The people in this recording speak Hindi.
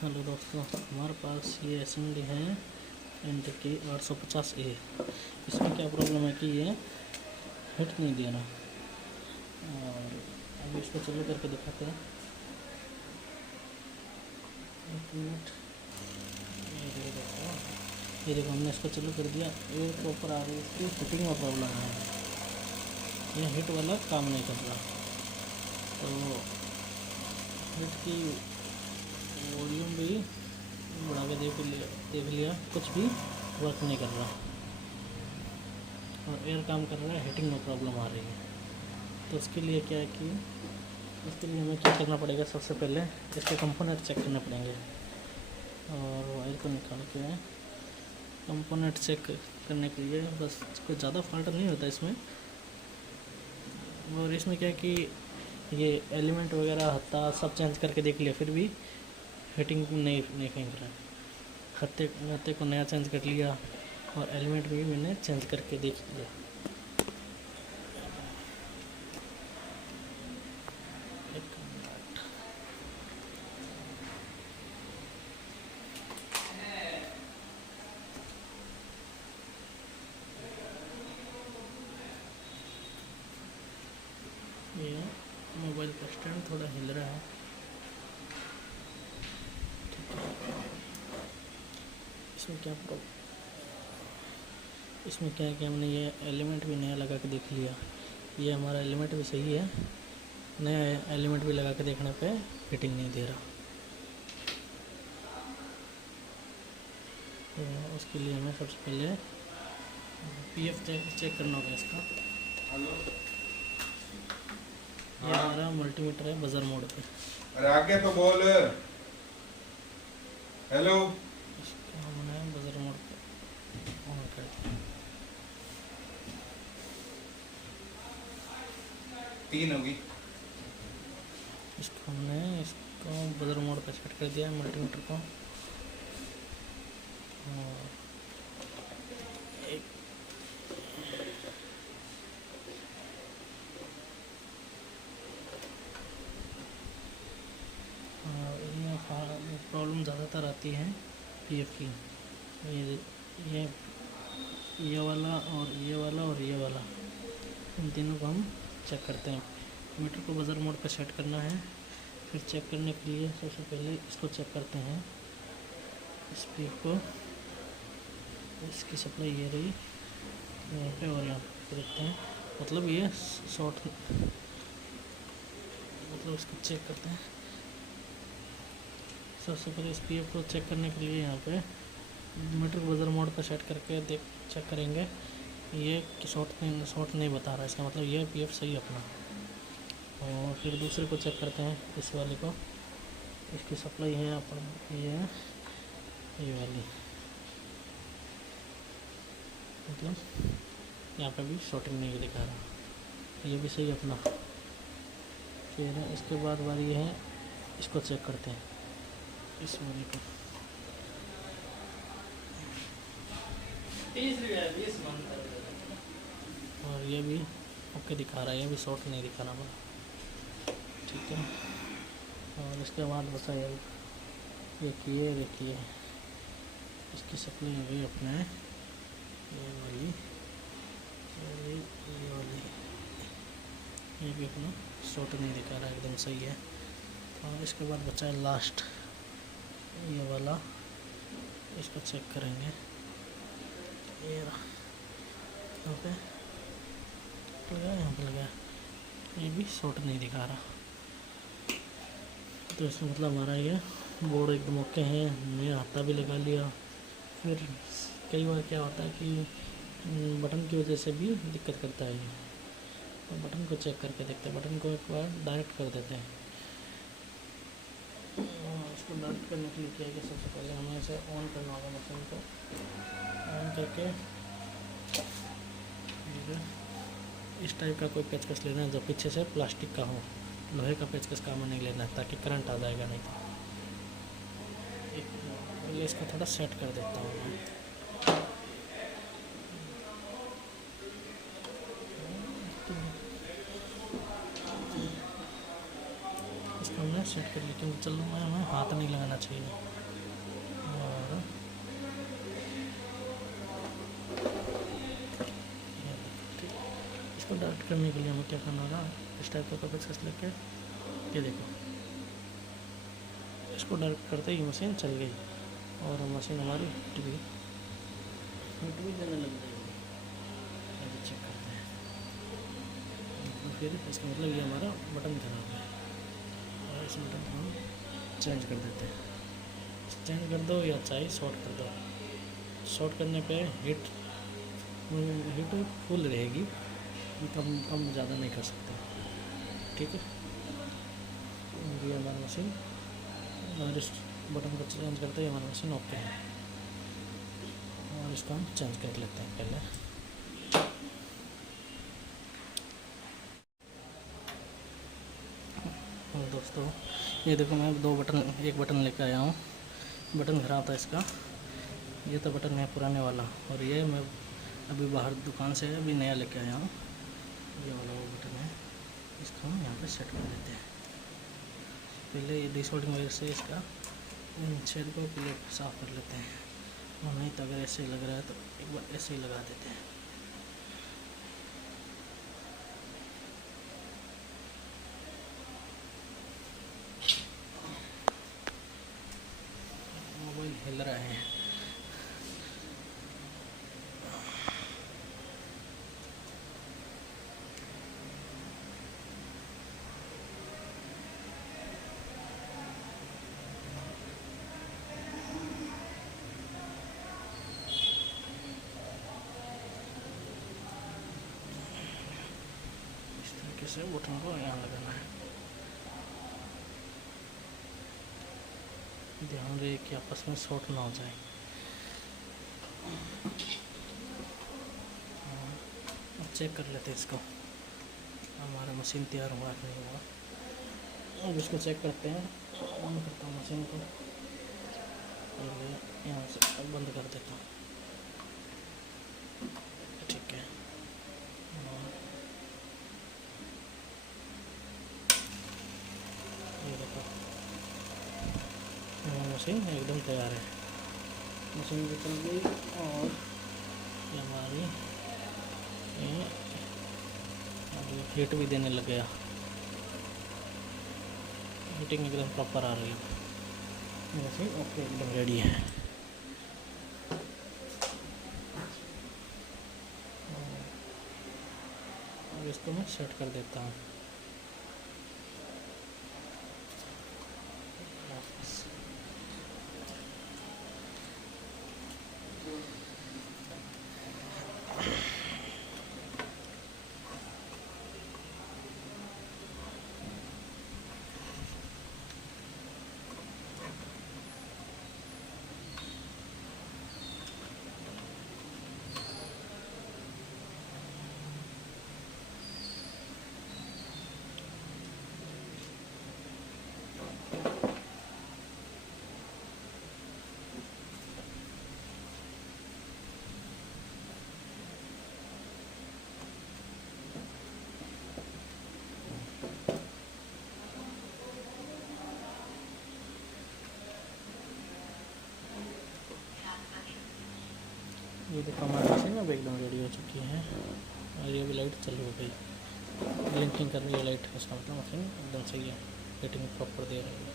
हेलो दोस्तों, हमारे पास ये असेंबली है एंड की 850A। इसमें क्या प्रॉब्लम है कि ये हिट नहीं दे रहा। और अभी इसको चालू करके दिखाते हैं। एक मिनट। ये देखो हमने इसको चालू कर दिया, ये प्रॉपर आ रही है। इसकी फिटिंग में प्रॉब्लम है, ये हिट वाला काम नहीं कर रहा। तो हिट की वॉल्यूम भी बढ़ा के देख लिया, कुछ भी वर्क नहीं कर रहा। और एयर काम कर रहा है, हीटिंग में प्रॉब्लम आ रही है। तो उसके लिए क्या है कि इसके लिए हमें क्या करना पड़ेगा, सबसे पहले इसके कंपोनेंट चेक करने पड़ेंगे। और वायर को निकाल के कंपोनेंट चेक करने के लिए बस कोई ज़्यादा फॉल्ट नहीं होता इसमें। और इसमें क्या है कि ये एलिमेंट वगैरह हत्ता सब चेंज करके देख लिया, फिर भी हीटिंग नहीं फेंक रहा है। हत्ते को नया चेंज कर लिया और एलिमेंट भी मैंने चेंज करके देख लिया। ये मोबाइल का स्टैंड थोड़ा हिल रहा है। इसमें क्या है कि हमने ये एलिमेंट भी नया लगा के देख लिया। ये हमारा एलिमेंट भी सही है, नया एलिमेंट भी लगा के देखने पे फिटिंग नहीं दे रहा। तो उसके लिए हमें सबसे पहले पीएफ चेक करना होगा इसका। ये हमारा मल्टीमीटर है बजर मोड पे। अरे आगे तो बोल। हेलो, इसको हमने बजर मोड पे ऑन कर दिया। 3 होगी। इसको बजर मोड पे सेट कर दिया मल्टीमीटर को। और एक प्रॉब्लम ज़्यादातर आती है पीएफ की। ये वाला और ये वाला और ये वाला, इन तीनों को हम चेक करते हैं। मीटर को बजर मोड पर सेट करना है। फिर चेक करने के लिए सबसे पहले इसको चेक करते हैं, इस पीएफ को। इसकी सप्लाई ये रही यहाँ पे और यहाँ पे देखते हैं, मतलब ये शॉर्ट, मतलब इसको चेक करते हैं। सबसे पहले इस पीएफ को चेक करने के लिए यहाँ पे मीटर को बजर मोड पर सेट करके चेक करेंगे। ये शॉर्ट नहीं बता रहा, इसका मतलब ये पीएफ सही अपना। और फिर दूसरे को चेक करते हैं, इस वाले को। इसकी सप्लाई है अपन ये वाली, मतलब यहाँ पे भी शॉर्टिंग नहीं दिखा रहा, ये भी सही अपना। फिर इसके बाद बारी है, इसको चेक करते हैं, इस वाले को। और ये भी ओके दिखा रहा है, ये भी शॉर्ट नहीं दिखा रहा बड़ा, ठीक है। और इसके बाद बचा ये देखिए इसकी सप्लाई हो गई अपने ये वाली, ये भी अपना शॉर्ट नहीं दिखा रहा है, एकदम सही है। और इसके बाद बचा है लास्ट ये वाला, इसको चेक करेंगे। ये यहाँ पे लगा, ये भी शॉर्ट नहीं दिखा रहा। तो इसका मतलब हमारा ये बोर्ड एकदम ओके है। हमने हाथा भी लगा लिया। फिर कई बार क्या होता है कि बटन की वजह से भी दिक्कत करता है ये। तो बटन को चेक करके देखते हैं। बटन को एक बार डायरेक्ट कर देते हैं। इसको डायरेक्ट करने के लिए क्या है कि सबसे पहले हमें इसे ऑन करना होगा, मशीन को ऑन करके इस टाइप का कोई पेचकस लेना है जो पीछे से प्लास्टिक का हो। लोहे का पेचकस काम नहीं लेना है, ताकि करंट आ जाएगा नहीं तो। पहले इसको थोड़ा सेट कर देता हूँ मैं। इसको हमने सेट कर लिया, क्योंकि चलने में हमें हाथ नहीं लगाना चाहिए। और इसको डायरेक्ट करने के लिए हमें क्या करना होगा, इस टाइप का पेचकस लेके ये देखो, इसको डायरेक्ट करते ही मशीन चल गई और मशीन हमारी हिट भी देने लग जाएगी। ऐसे चेक करते हैं, तो फिर इसका मतलब ये हमारा बटन खराब है और इस बटन को हम चेंज कर देते हैं। चेंज कर दो या चाहे शॉर्ट कर दो। शॉर्ट करने पे हीट फुल रहेगी, कम ज़्यादा नहीं कर सकते। ठीक है, ये हमारी मशीन, और इस बटन को चेंज करते ही हमारी मशीन ओके है। और इसको हम चेंज कर लेते हैं पहले। और दोस्तों ये देखो, मैं एक बटन लेकर आया हूँ। बटन ख़राब था इसका, ये तो बटन है पुराने वाला, और ये मैं अभी बाहर दुकान से अभी नया लेके आया हूँ। ये वाला वो बटन है, इसको हम यहाँ पे सेट कर देते हैं। पहले ये डिसोल्डिंग वजह से इसका छेद को पहले साफ़ कर लेते हैं, और नहीं तो अगर ऐसे लग रहा है तो एक बार ऐसे ही लगा देते हैं। मोबाइल हिल रहा है। से बटन को यहाँ लगाना है। ध्यान रहे कि आपस में शॉर्ट ना हो जाए। अब चेक कर लेते हैं इसको, हमारा मशीन तैयार हुआ कि नहीं हुआ। अब इसको चेक करते हैं। ऑन करता हूँ मशीन को, और यहाँ से बंद कर देता हूँ। ठीक है, ये देखो मशीन एकदम तैयार है। मशीन भी चल गई, और ये हमारी अभी हीट भी देने लग गया। हीटिंग एकदम प्रॉपर आ रही है। मशीन ओके, एकदम रेडी है। और इसको मैं सेट कर देता हूँ। ये देखो हमारी मशीन अब एकदम रेडी हो चुकी है, और ये भी लाइट चालू हो गई, ब्लिंकिंग कर रही है लाइट। उसका मतलब मशीन एकदम सही है, हीटिंग प्रॉपर दे रही है।